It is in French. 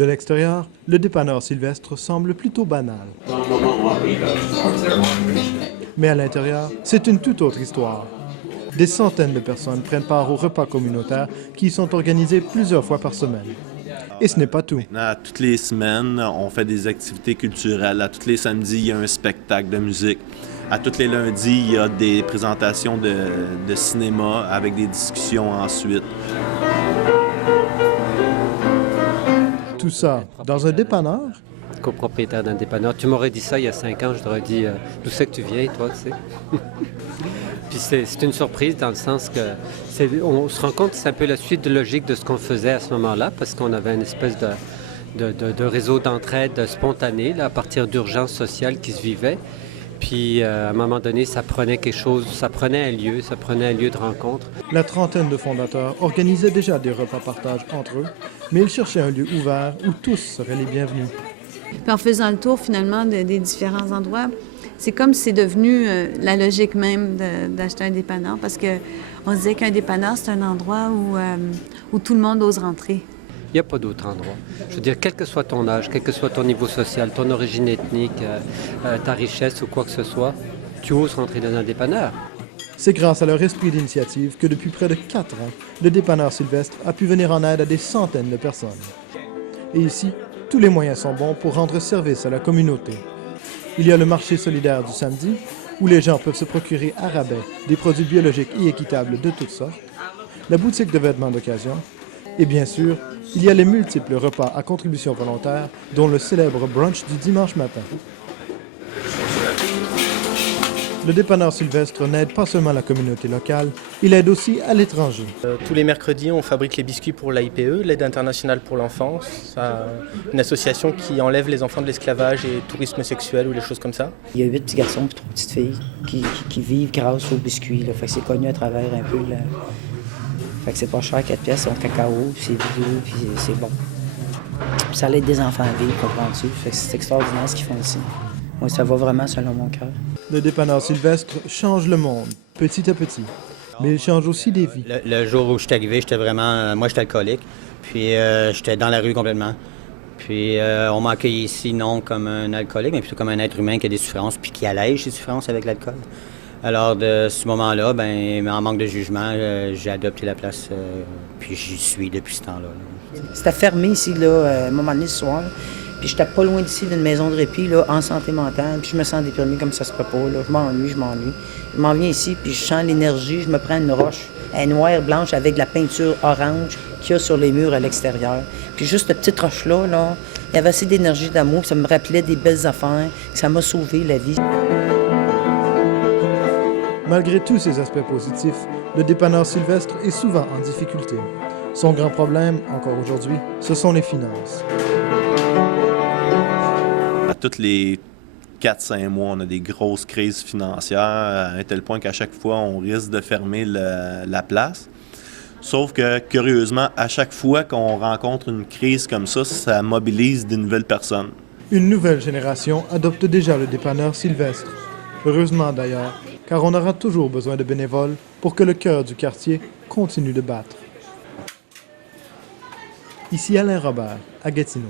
De l'extérieur, le dépanneur Sylvestre semble plutôt banal. Mais à l'intérieur, c'est une toute autre histoire. Des centaines de personnes prennent part aux repas communautaires qui sont organisés plusieurs fois par semaine. Et ce n'est pas tout. Maintenant, toutes les semaines, on fait des activités culturelles. À tous les samedis, il y a un spectacle de musique. À tous les lundis, il y a des présentations de cinéma avec des discussions ensuite. Tout ça dans un dépanneur? Copropriétaire d'un dépanneur. Tu m'aurais dit ça il y a 5 ans, je t'aurais dit d'où c'est que tu viens, toi, tu sais. Puis c'est une surprise dans le sens que on se rend compte que c'est un peu la suite de logique de ce qu'on faisait à ce moment-là, parce qu'on avait une espèce de réseau d'entraide spontané là, à partir d'urgences sociales qui se vivaient. Puis à un moment donné, ça prenait quelque chose, ça prenait un lieu de rencontre. La trentaine de fondateurs organisaient déjà des repas partage entre eux, mais ils cherchaient un lieu ouvert où tous seraient les bienvenus. Puis en faisant le tour finalement des différents endroits, c'est comme si c'est devenu la logique même d'acheter un dépanneur, parce qu'on se disait qu'un dépanneur, c'est un endroit où tout le monde ose rentrer. Il n'y a pas d'autre endroit. Je veux dire, quel que soit ton âge, quel que soit ton niveau social, ton origine ethnique, ta richesse ou quoi que ce soit, tu oses rentrer dans un dépanneur. C'est grâce à leur esprit d'initiative que depuis près de 4 ans, le dépanneur Sylvestre a pu venir en aide à des centaines de personnes. Et ici, tous les moyens sont bons pour rendre service à la communauté. Il y a le marché solidaire du samedi, où les gens peuvent se procurer à rabais des produits biologiques et équitables de toutes sortes, la boutique de vêtements d'occasion, et bien sûr, il y a les multiples repas à contribution volontaire, dont le célèbre brunch du dimanche matin. Le dépanneur Sylvestre n'aide pas seulement la communauté locale, il aide aussi à l'étranger. Tous les mercredis, on fabrique les biscuits pour l'AIPE, l'Aide internationale pour l'enfance, une association qui enlève les enfants de l'esclavage et tourisme sexuel ou des choses comme ça. Il y a 8 petits garçons et 3 petites filles qui vivent grâce aux biscuits. Là. Fait que c'est connu à travers un peu. Là. Fait que c'est pas cher, 4 pièces, c'est en cacao, puis c'est vidéo, puis c'est bon. Puis ça aide des enfants à vivre, comprends-tu? Fait que c'est extraordinaire ce qu'ils font ici. Moi, ça va vraiment selon mon cœur. Le dépanneur Sylvestre change le monde, petit à petit. Mais il change aussi des vies. Le jour où je suis arrivé, j'étais vraiment... moi, j'étais alcoolique. Puis j'étais dans la rue complètement. Puis on m'a accueilli ici, non comme un alcoolique, mais plutôt comme un être humain qui a des souffrances, puis qui allège ses souffrances avec l'alcool. Alors, de ce moment-là, en manque de jugement, j'ai adopté la place, puis j'y suis depuis ce temps-là. C'était fermé ici, là, à un moment donné, ce soir. Puis j'étais pas loin d'ici d'une maison de répit, là, en santé mentale. Puis je me sens déprimée comme ça se peut pas, là. Je m'ennuie. Je m'en viens ici, puis je sens l'énergie. Je me prends une roche, elle est noire, blanche, avec de la peinture orange qu'il y a sur les murs à l'extérieur. Puis juste cette petite roche-là, là, il y avait assez d'énergie, d'amour, ça me rappelait des belles affaires. Ça m'a sauvé la vie. Malgré tous ces aspects positifs, le dépanneur Sylvestre est souvent en difficulté. Son grand problème, encore aujourd'hui, ce sont les finances. À tous les 4-5 mois, on a des grosses crises financières, à un tel point qu'à chaque fois, on risque de fermer la place. Sauf que, curieusement, à chaque fois qu'on rencontre une crise comme ça mobilise de nouvelles personnes. Une nouvelle génération adopte déjà le dépanneur Sylvestre. Heureusement d'ailleurs, car on aura toujours besoin de bénévoles pour que le cœur du quartier continue de battre. Ici Alain Robert, à Gatineau.